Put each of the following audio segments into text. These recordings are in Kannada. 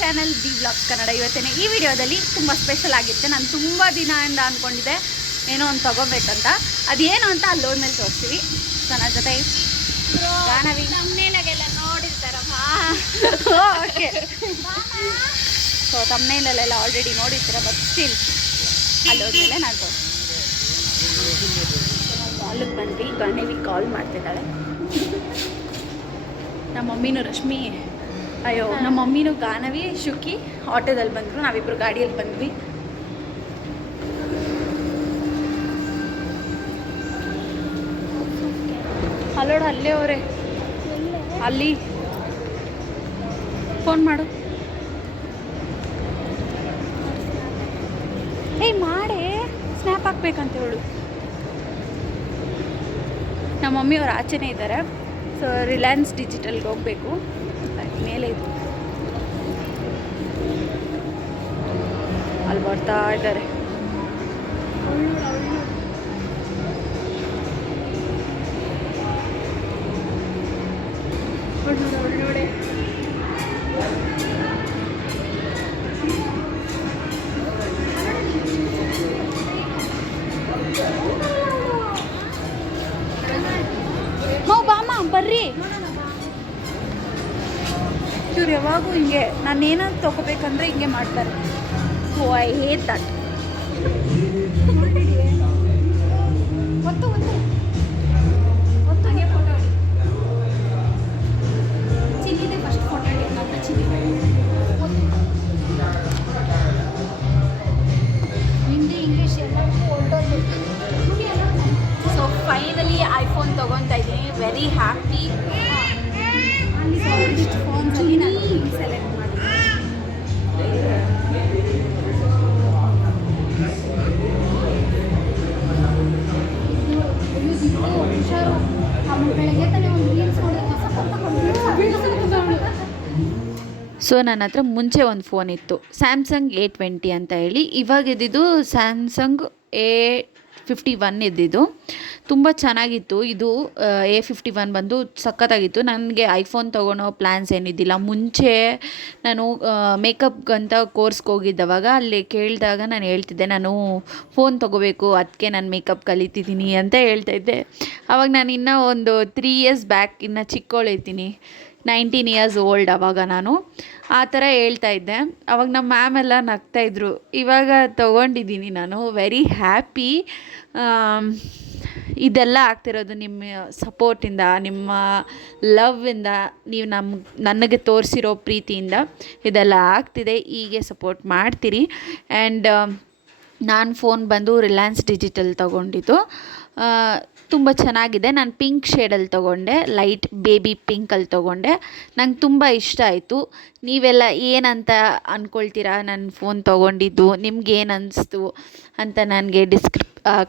Channel the vlogs Kannada. ಇವತ್ತಿನ ಈ ವಿಡಿಯೋದಲ್ಲಿ ತುಂಬ ಸ್ಪೆಷಲ್ ಆಗಿರುತ್ತೆ. ನಾನು ತುಂಬ ದಿನದಿಂದ ಅಂದ್ಕೊಂಡಿದ್ದೆ ಏನೋ ಒಂದು ತೊಗೋಬೇಕಂತ, ಅದೇನು ಅಂತ ಅಲ್ಲಿ ಹೋದ್ಮೇಲೆ ತೋರಿಸ್ತೀವಿ. ಸೊ ನನ್ನ ಜೊತೆ ಗಾನವಿ ತಮ್ಮನೇಲಾಗೆಲ್ಲ ನೋಡಿರ್ತಾರಮ್ಮ. ಓಕೆ, ಸೊ ತಮ್ಮನೇಲೆಲ್ಲ ಆಲ್ರೆಡಿ ನೋಡಿರ್ತೀರ, ಬಟ್ ಸ್ಟಿಲ್ ಅಲ್ಲಿ ಹೋದ್ಮೇಲೆ ನಾನು ತೋರಿಸ್ತೀನಿ. ಕಾಲಿಗೆ ಬಂದ್ವಿ, ಗಾನವಿ ಕಾಲ್ ಮಾಡ್ತಿದ್ದಾಳೆ. ನಮ್ಮ ಮಮ್ಮಿನೂ ರಶ್ಮಿ, ಅಯ್ಯೋ ನಮ್ಮ ಮಮ್ಮಿನೂ ಗಾನವಿ ಶುಕಿ ಆಟೋದಲ್ಲಿ ಬಂದರು, ನಾವಿಬ್ಬರು ಗಾಡಿಯಲ್ಲಿ ಬಂದ್ವಿ. ಅಲ್ಲೋಡ ಅಲ್ಲೇ ಅವರೇ, ಅಲ್ಲಿ ಫೋನ್ ಮಾಡು. ಏಯ್ ಮಾಡೇ, ಸ್ನ್ಯಾಪ್ ಹಾಕ್ಬೇಕಂತ ಹೇಳು. ನಮ್ಮ ಮಮ್ಮಿಯವ್ರು ಆಚೆನೇ ಇದ್ದಾರೆ. ಸೊ ರಿಲಯನ್ಸ್ ಡಿಜಿಟಲ್ಗೆ ಹೋಗಬೇಕು, ಮೇಲೆ ಇದು ಅಲ್ಲಿ ಬರ್ತಾ ಇದ್ದಾರೆ. ಹೋ ಬಾಮ ಬರ್ರಿ. ಇವ್ರು ಯಾವಾಗೂ ಹಿಂಗೆ, ನಾನು ಏನಾದ್ರು ತೊಗೋಬೇಕಂದ್ರೆ ಹಿಂಗೆ ಮಾಡ್ತಾರೆ. So I hate that. So finally iPhone ತೊಗೊತಾ ಇದ್ದೀನಿ, ವೆರಿ ಹ್ಯಾಪಿ. ಫೋನ್ಸಲ್ಲಿ ನಾನು ಸೆಲೆಕ್ಟ್ ಮಾಡಿ ಸೊ ನನ್ನ ಹತ್ರ ಮುಂಚೆ ಒಂದು ಫೋನ್ ಇತ್ತು, ಸ್ಯಾಮ್ಸಂಗ್ A20 ಅಂತ ಹೇಳಿ. ಇವಾಗ ಇದ್ದಿದ್ದು ಸ್ಯಾಮ್ಸಂಗ್ A51 ಇದ್ದಿದ್ದು, ತುಂಬ ಚೆನ್ನಾಗಿತ್ತು. ಇದು A51 ಬಂದು ಸಖತ್ತಾಗಿತ್ತು. ನನಗೆ ಐಫೋನ್ ತೊಗೊಳೋ ಪ್ಲ್ಯಾನ್ಸ್ ಏನಿದ್ದಿಲ್ಲ. ಮುಂಚೆ ನಾನು ಮೇಕಪ್ಗಂತ ಕೋರ್ಸ್ಗೆ ಹೋಗಿದ್ದವಾಗ ಅಲ್ಲಿ ಕೇಳಿದಾಗ ನಾನು ಹೇಳ್ತಿದ್ದೆ ನಾನು ಫೋನ್ ತೊಗೋಬೇಕು, ಅದಕ್ಕೆ ನಾನು ಮೇಕಪ್ ಕಲಿತಿದ್ದೀನಿ ಅಂತ ಹೇಳ್ತಾಯಿದ್ದೆ. ಆವಾಗ ನಾನು ಇನ್ನೂ ಒಂದು 3 years ಬ್ಯಾಕ್, ಇನ್ನು ಚಿಕ್ಕವಳಿರ್ತೀನಿ, 19 years old ಆವಾಗ ನಾನು ಆ ಥರ ಹೇಳ್ತಾಯಿದ್ದೆ. ಆವಾಗ ನಮ್ಮ ಮ್ಯಾಮ್ ಎಲ್ಲ ನಗ್ತಾಯಿದ್ರು. ಇವಾಗ ತೊಗೊಂಡಿದ್ದೀನಿ ನಾನು, ವೆರಿ ಹ್ಯಾಪಿ. ಇದೆಲ್ಲ ಆಗ್ತಿರೋದು ನಿಮ್ಮ ಸಪೋರ್ಟಿಂದ, ನಿಮ್ಮ ಲವ್ವಿಂದ, ನೀವು ನನಗೆ ತೋರಿಸಿರೋ ಪ್ರೀತಿಯಿಂದ ಇದೆಲ್ಲ ಆಗ್ತಿದೆ. ಹೀಗೆ ಸಪೋರ್ಟ್ ಮಾಡ್ತೀರಿ. ಆ್ಯಂಡ್ ನಾನು ಫೋನ್ ಬಂದು ರಿಲಯನ್ಸ್ ಡಿಜಿಟಲ್ ತೊಗೊಂಡಿದ್ದು, ತುಂಬ ಚೆನ್ನಾಗಿದೆ. ನಾನು ಪಿಂಕ್ ಶೇಡಲ್ಲಿ ತೊಗೊಂಡೆ, ಲೈಟ್ ಬೇಬಿ ಪಿಂಕಲ್ಲಿ ತೊಗೊಂಡೆ. ನಂಗೆ ತುಂಬ ಇಷ್ಟ ಆಯಿತು. ನೀವೆಲ್ಲ ಏನಂತ ಅಂದ್ಕೊಳ್ತೀರಾ ನನ್ನ ಫೋನ್ ತೊಗೊಂಡಿದ್ದು, ನಿಮ್ಗೇನು ಅನ್ನಿಸ್ತು ಅಂತ ನನಗೆ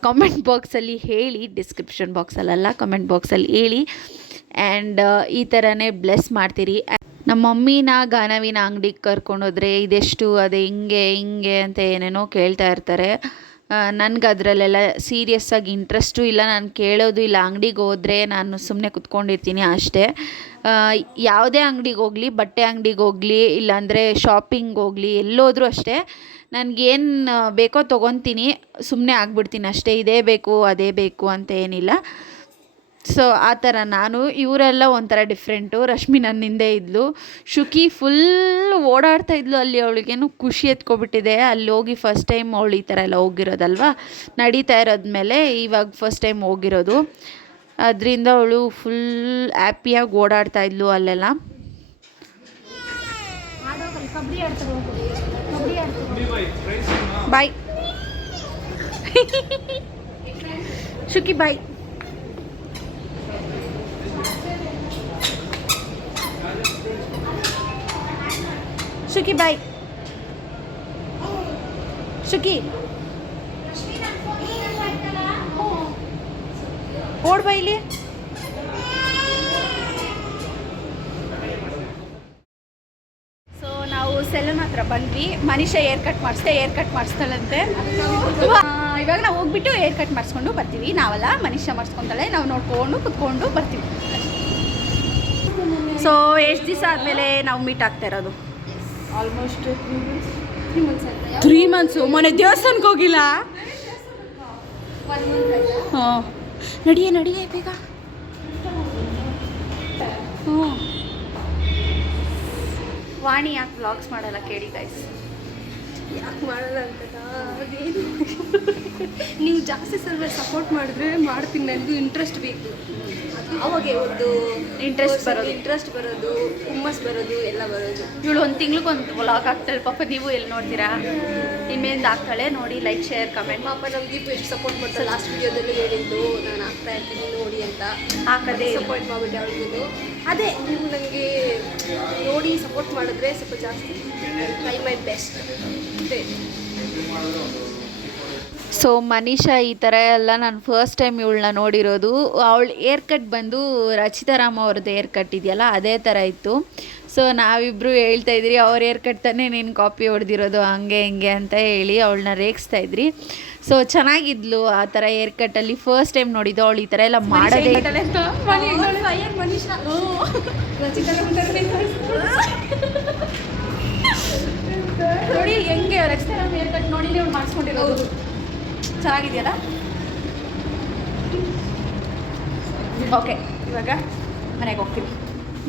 ಕಾಮೆಂಟ್ ಬಾಕ್ಸಲ್ಲಿ ಹೇಳಿ. ಡಿಸ್ಕ್ರಿಪ್ಷನ್ ಬಾಕ್ಸಲ್ಲ, ಕಮೆಂಟ್ ಬಾಕ್ಸಲ್ಲಿ ಹೇಳಿ. ಆ್ಯಂಡ್ ಈ ಥರನೇ ಬ್ಲೆಸ್ ಮಾಡ್ತೀರಿ. ನಮ್ಮ ಮಮ್ಮಿನ ಗಾನವಿನ ಅಂಗಡಿಗೆ ಕರ್ಕೊಂಡೋದ್ರೆ ಇದೆಷ್ಟು, ಅದೇ ಹಿಂಗೆ ಅಂತ ಏನೇನೋ ಕೇಳ್ತಾ ಇರ್ತಾರೆ. ನನಗೆ ಅದರಲ್ಲೆಲ್ಲ ಸೀರಿಯಸ್ಸಾಗಿ ಇಂಟ್ರೆಸ್ಟು ಇಲ್ಲ, ನಾನು ಕೇಳೋದು ಇಲ್ಲ. ಅಂಗಡಿಗೆ ಹೋದರೆ ನಾನು ಸುಮ್ಮನೆ ಕುತ್ಕೊಂಡಿರ್ತೀನಿ ಅಷ್ಟೇ. ಯಾವುದೇ ಅಂಗಡಿಗೆ ಹೋಗಲಿ, ಬಟ್ಟೆ ಅಂಗಡಿಗೆ ಹೋಗಲಿ, ಇಲ್ಲಾಂದರೆ ಶಾಪಿಂಗ್ ಹೋಗಲಿ, ಎಲ್ಲೋದ್ರೂ ಅಷ್ಟೇ, ನನಗೇನು ಬೇಕೋ ತೊಗೊತೀನಿ, ಸುಮ್ಮನೆ ಆಗ್ಬಿಡ್ತೀನಿ ಅಷ್ಟೇ. ಇದೇ ಬೇಕು ಅದೇ ಬೇಕು ಅಂತ ಏನಿಲ್ಲ. ಸೊ ಆ ಥರ ನಾನು. ಇವರೆಲ್ಲ ಒಂಥರ ಡಿಫ್ರೆಂಟು. ರಶ್ಮಿ ನನ್ನ ಹಿಂದೆ ಇದ್ಲು, ಶುಕಿ ಫುಲ್ ಓಡಾಡ್ತಾ ಇದ್ಲು. ಅಲ್ಲಿ ಅವಳಿಗೇನು ಖುಷಿ ಎತ್ಕೊಬಿಟ್ಟಿದೆ. ಅಲ್ಲಿ ಹೋಗಿ ಫಸ್ಟ್ ಟೈಮ್ ಅವಳು ಈ ಥರ ಎಲ್ಲ ಹೋಗಿರೋದಲ್ವ, ನಡೀತಾ ಇರೋದ್ಮೇಲೆ ಇವಾಗ ಫಸ್ಟ್ ಟೈಮ್ ಹೋಗಿರೋದು. ಅದರಿಂದ ಅವಳು ಫುಲ್ ಹ್ಯಾಪಿಯಾಗಿ ಓಡಾಡ್ತಾ ಇದ್ಲು ಅಲ್ಲೆಲ್ಲ. ಬಾಯ್ ಶುಕಿ, ಬಾಯ್. ಶುಕಿ ಬಾಯ್. ಶುಕಿ ಓಡ್ ಬಾ ಇಲ್ಲಿ. ಸೊ ನಾವು ಸೆಲೂನ್ ಹತ್ರ ಬಂದ್ವಿ. ಮನೀಷಾ ಹೇರ್ ಕಟ್ ಮಾಡಿಸ್ತಾಳಂತೆ. ಇವಾಗ ನಾವು ಹೋಗ್ಬಿಟ್ಟು ಹೇರ್ ಕಟ್ ಮಾಡಿಸ್ಕೊಂಡು ಬರ್ತೀವಿ. ನಾವಲ್ಲ, ಮನೀಷಾ ಮಾಡಿಸ್ಕೊತಾಳೆ, ನಾವು ನೋಡ್ಕೊಂಡು ಕುತ್ಕೊಂಡು ಬರ್ತೀವಿ. ಸೊ ಎಷ್ಟು ದಿವಸ ಆದಮೇಲೆ ನಾವು ಮೀಟ್ ಆಗ್ತಾ ಇರೋದು. ಆಲ್ಮೋಸ್ಟ್ 3 months ಆಯ್ತಾ? 3 ಮಂತ್ಸು. ಮೊನ್ನೆ ದೇವಸ್ಥಾನಕ್ಕೆ ಹೋಗಿಲ್ಲ. 1 month ಆಯ್ತಾ? ಹಾಂ, ನಡಿಯೇ ಬೇಗ. ಹ್ಞೂ, ವಾಣಿ ಯಾಕೆ ವ್ಲಾಗ್ಸ್ ಮಾಡಲ್ಲ ಕೇಳಿ ಗೈಸ್. ಯಾಕೆ ಮಾಡಲ್ಲ ಅಂತ ಅದೇನು ನೀವು ಜಾಸ್ತಿ ಸ್ವಲ್ಪ ಸಪೋರ್ಟ್ ಮಾಡಿದ್ರೆ ಮಾಡ್ತೀನಿ. ನನಗೂ ಇಂಟ್ರೆಸ್ಟ್ ಬೇಕು. ಅವಾಗೆ ಒಂದು ಇಂಟ್ರೆಸ್ಟ್ ಬರೋದು, ಹುಮ್ಮಸ್ ಬರೋದು, ಎಲ್ಲ ಬರೋದು. ಇವಳು ಒಂದು ತಿಂಗ್ಳಿಗೊಂದು ವ್ಲಾಗ್ ಆಗ್ತಾಳೆ. ಪಾಪ ನೀವು ಎಲ್ಲಿ ನೋಡ್ತೀರಾ? ಇನ್ಮೇಲಿಂದ ಆಗ್ತಾಳೆ ನೋಡಿ. Like, share, comment. ಪಾಪ ನಮ್ಮ ದೀಪು ಎಷ್ಟು ಸಪೋರ್ಟ್ ಮಾಡ್ತಾರೆ. ಲಾಸ್ಟ್ ವಿಡಿಯೋದಲ್ಲಿ ಹೇಳಿದ್ದು ನಾನು ಆಗ್ತಾ ಇರ್ತೀನಿ ನೋಡಿ ಅಂತ. ಹಾಕದೆ ಸಪೋರ್ಟ್ ಮಾಡ್ಬಿಟ್ಟು ಅವ್ರಿಗೂ ಅದೇ ನೀವು ನನಗೆ ನೋಡಿ ಸಪೋರ್ಟ್ ಮಾಡಿದ್ರೆ ಸ್ವಲ್ಪ ಜಾಸ್ತಿ ಟ್ರೈ ಮೈ ಬೆಸ್ಟ್ ಅಷ್ಟೇ. ಸೊ ಮನೀಷಾ ಈ ಥರ ಎಲ್ಲ ನಾನು ಫಸ್ಟ್ ಟೈಮ್ ಇವಳನ್ನ ನೋಡಿರೋದು. ಅವಳು ಏರ್ ಕಟ್ ಬಂದು ರಚಿತಾರಾಮ್ ಅವ್ರದ್ದು ಏರ್ ಕಟ್ ಇದೆಯಲ್ಲ ಅದೇ ಥರ ಇತ್ತು. ಸೊ ನಾವಿಬ್ಬರು ಹೇಳ್ತಾ ಇದ್ರಿ, ಅವ್ರ ಏರ್ ಕಟ್ ತಾನೇ ನೀನು ಕಾಪಿ ಹೊಡೆದಿರೋದು ಹಂಗೆ ಹಿಂಗೆ ಅಂತ ಹೇಳಿ ಅವಳನ್ನ ರೇಗಿಸ್ತಾ ಇದ್ರಿ. ಸೊ ಚೆನ್ನಾಗಿದ್ಲು ಆ ಥರ ಏರ್ ಕಟ್ಟಲ್ಲಿ. ಫಸ್ಟ್ ಟೈಮ್ ನೋಡಿದ್ದು ಅವಳು ಈ ಥರ ಎಲ್ಲ ಮಾಡೋದೇ. ಮನೀಷಾ ನೋಡಿ ಹೆಂಗೆ ರಚಿತಾರಾಮ್ ಏರ್ ಕಟ್ ನೋಡಿ ನೀವು ಮಾಡಿಸ್ಕೊಂಡಿರೋದು. ಚೆನ್ನಾಗಿದೆಯಲ್ಲ? ಓಕೆ, ಇವಾಗ ಮನೆಗೆ ಹೋಗ್ತೀವಿ.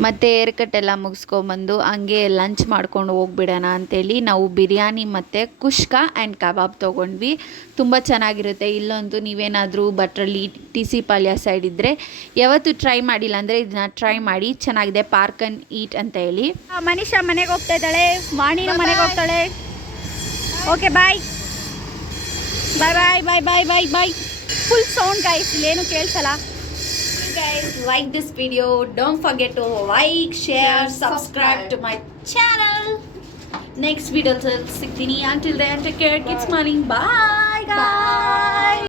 ಮತ್ತು ಏರ್ ಕಟ್ ಎಲ್ಲ ಮುಗಿಸ್ಕೊಂಬಂದು ಹಂಗೆ ಲಂಚ್ ಮಾಡ್ಕೊಂಡು ಹೋಗ್ಬಿಡೋಣ ಅಂತೇಳಿ ನಾವು ಬಿರಿಯಾನಿ ಮತ್ತು ಕುಷ್ಕಾ ಆ್ಯಂಡ್ ಕಬಾಬ್ ತೊಗೊಂಡ್ವಿ. ತುಂಬ ಚೆನ್ನಾಗಿರುತ್ತೆ. ಇಲ್ಲಂತೂ ನೀವೇನಾದರೂ ಭಟ್ರಲ್ಲಿ TC ಪಾಳ್ಯ ಸೈಡ್ ಇದ್ದರೆ ಯಾವತ್ತೂ ಟ್ರೈ ಮಾಡಿಲ್ಲ ಅಂದರೆ ಇದನ್ನ ಟ್ರೈ ಮಾಡಿ, ಚೆನ್ನಾಗಿದೆ. ಪಾರ್ಕ್ ಆ್ಯಂಡ್ ಈಟ್ ಅಂತ ಹೇಳಿ. ಮನೀಷಾ ಮನೆಗೆ ಹೋಗ್ತಾ ಇದ್ದಾಳೆ, ವಾಣಿನ ಮನೆಗೆ ಹೋಗ್ತಾಳೆ. ಓಕೆ ಬಾಯ್ ಬಾಯ್ ಬಾಯ್ ಬಾಯ್ ಬಾಯ್ ಬಾಯ್ ಬಾಯ್. ಫುಲ್ ಸೌಂಡ್ ಗೈಸ್, ಇಲ್ಲೇನು ಕೇಳಿಸಲ್ಲ. Guys, like this video, don't forget to like, share, subscribe to my channel. Next video till 16. Until then, take care, keep smiling. Bye guys.